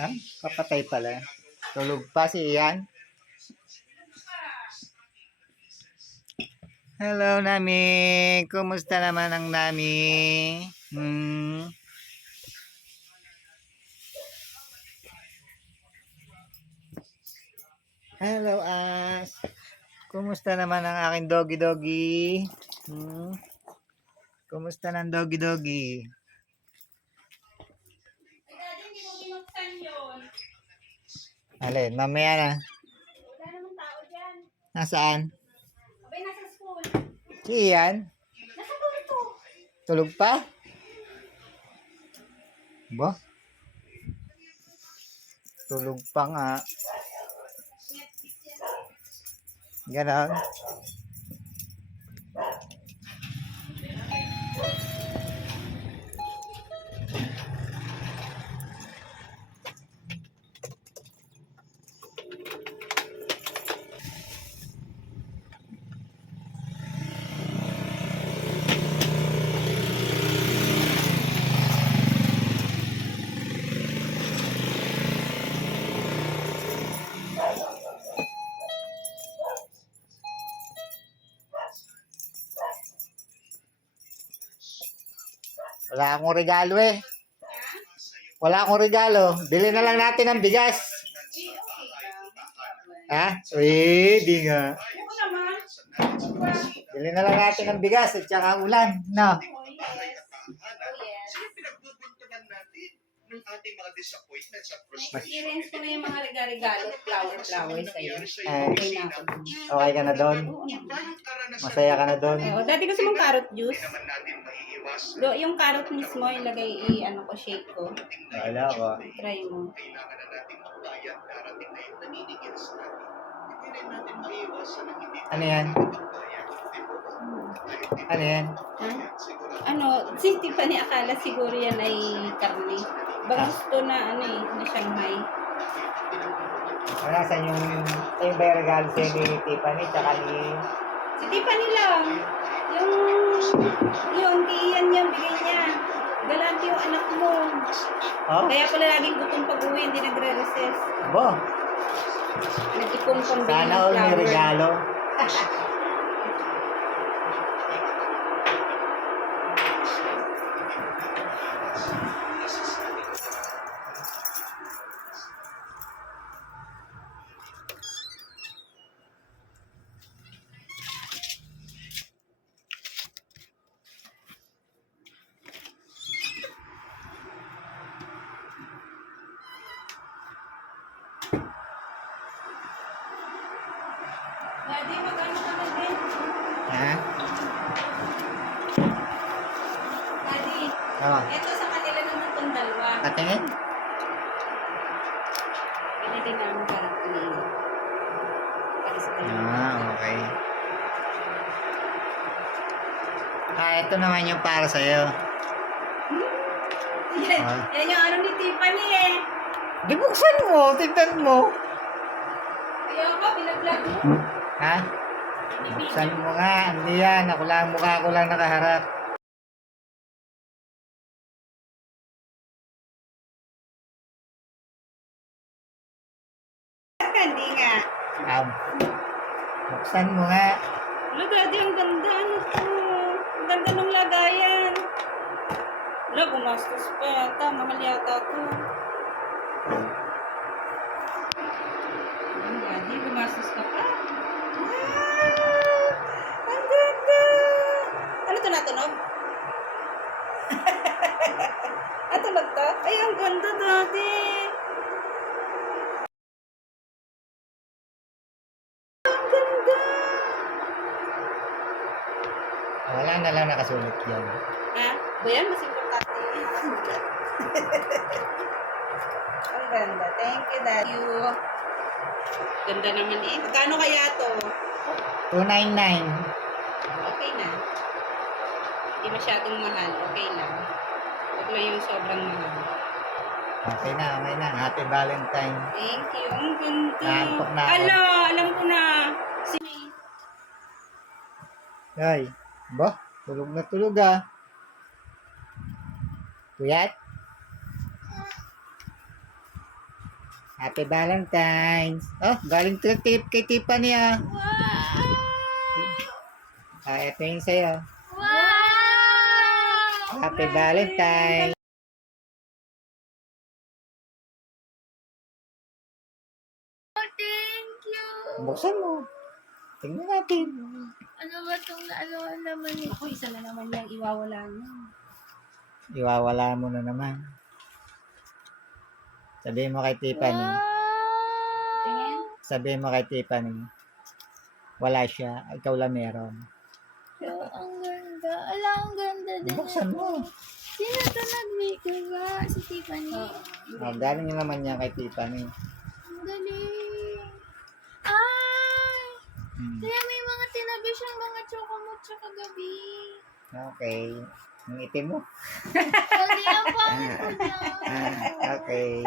Ha? Kapatay pala. Tulog pa si Ian. Hello, Nami. Kumusta naman ang Nami? Hello, As. Kumusta naman ang aking doggy? Kumusta ng doggy? Alin, mamaya na. Wala namang tao dyan. Nasaan? Abay, nasa school. Si Ian? Nasa kwarto. Tulog pa? Ba? Tulog pa nga. Ganon. Wala akong regalo eh. Wala akong regalo. Bili na lang natin ng bigas. Ha? Uy, di nga. Bili na lang natin ng bigas at saka ulan. No? Experience ko na yung mga regalo, flower sa'yo. Okay na ako. Okay ka na doon? Masaya ka na doon? Oo, dati gusto mong carrot juice. Yung carrot mismo, ilagay, ko, shake ko. Wala ko. Try mo. Ano yan? Ano yan? Ha? Si Tiffany akala siguro yan ay karne. Baka gusto na, na Shanghai. Wala, saan yung ba yung regalo sa'yo ni Tiffany tsaka ni... Si Tiffany lang. Yung iyan niya, bigay niya. Galante yung anak mo. Oh? Kaya pala laging gutom pag-uwi, hindi nagre-recess. Bo? Nag-ipon pang bili ng Sana all may flower. regalo. Daddy, magkano ka na din? Ha? Daddy, Oh. eto sa kanila naman itong dalawa. Katingin? Pinili namin para kanina. Paris tayo. Okay. Ito naman yung para sa'yo. Yan yung ni Tiffany eh. Di buksan mo, tignan mo. Ayaw ka, binaglag mo. Ha? Buksan mo nga, hindi yan. Mukha ko lang nakaharap. Hindi nga. Buksan mo nga. Wala, Daddy, ang ganda. Ano to? Ang ganda ng lagayan. Wala, gumastos pa yata. Mahal yata to. Daddy, gumastos ka pa. Ang ganda. Ano to, natunog? Tunog to? Ay, ang ganda, Daddy. Ang ganda. Wala na lang nakasulat yan. Ha? Bayan, mas importante. Ang ganda. Thank you, Daddy. Ganda naman eh. Magkano kaya to? 299. Okay na. Hindi masyadong mahal. Okay lang. Huwag lang yung sobrang mahal. Okay na. Happy Valentine. Thank you. Ang ganda. Naantok na ako. Alam ko na. Ay, tulog na tulog ah. Kuyat? Happy Valentine's. Oh, galing tip kay Tiffany ah. Wow! Ah, ito yung sa'yo. Wow! Happy Valentine's. Oh, thank you! Buksan mo. Tingnan natin. Ano ba itong ano naman ito? Ako, isa na naman yung iwawala niya. Iwawala mo na naman. Sabihin mo kay Tiffany. Wow! Tingin. Sabihin mo kay Tiffany. Wala siya. Ikaw lang meron. Oh, ang ganda. Ala, ang ganda din. Buksan mo. Sino ito nag-make ba? Si Tiffany? Oh, galing na naman niya kay Tiffany. Ang galing. Ay! Kaya may mga tinabi siyang mga chocolate kagabi. Okay. Ang itim mo. Hindi ang pangit ko na. Okay.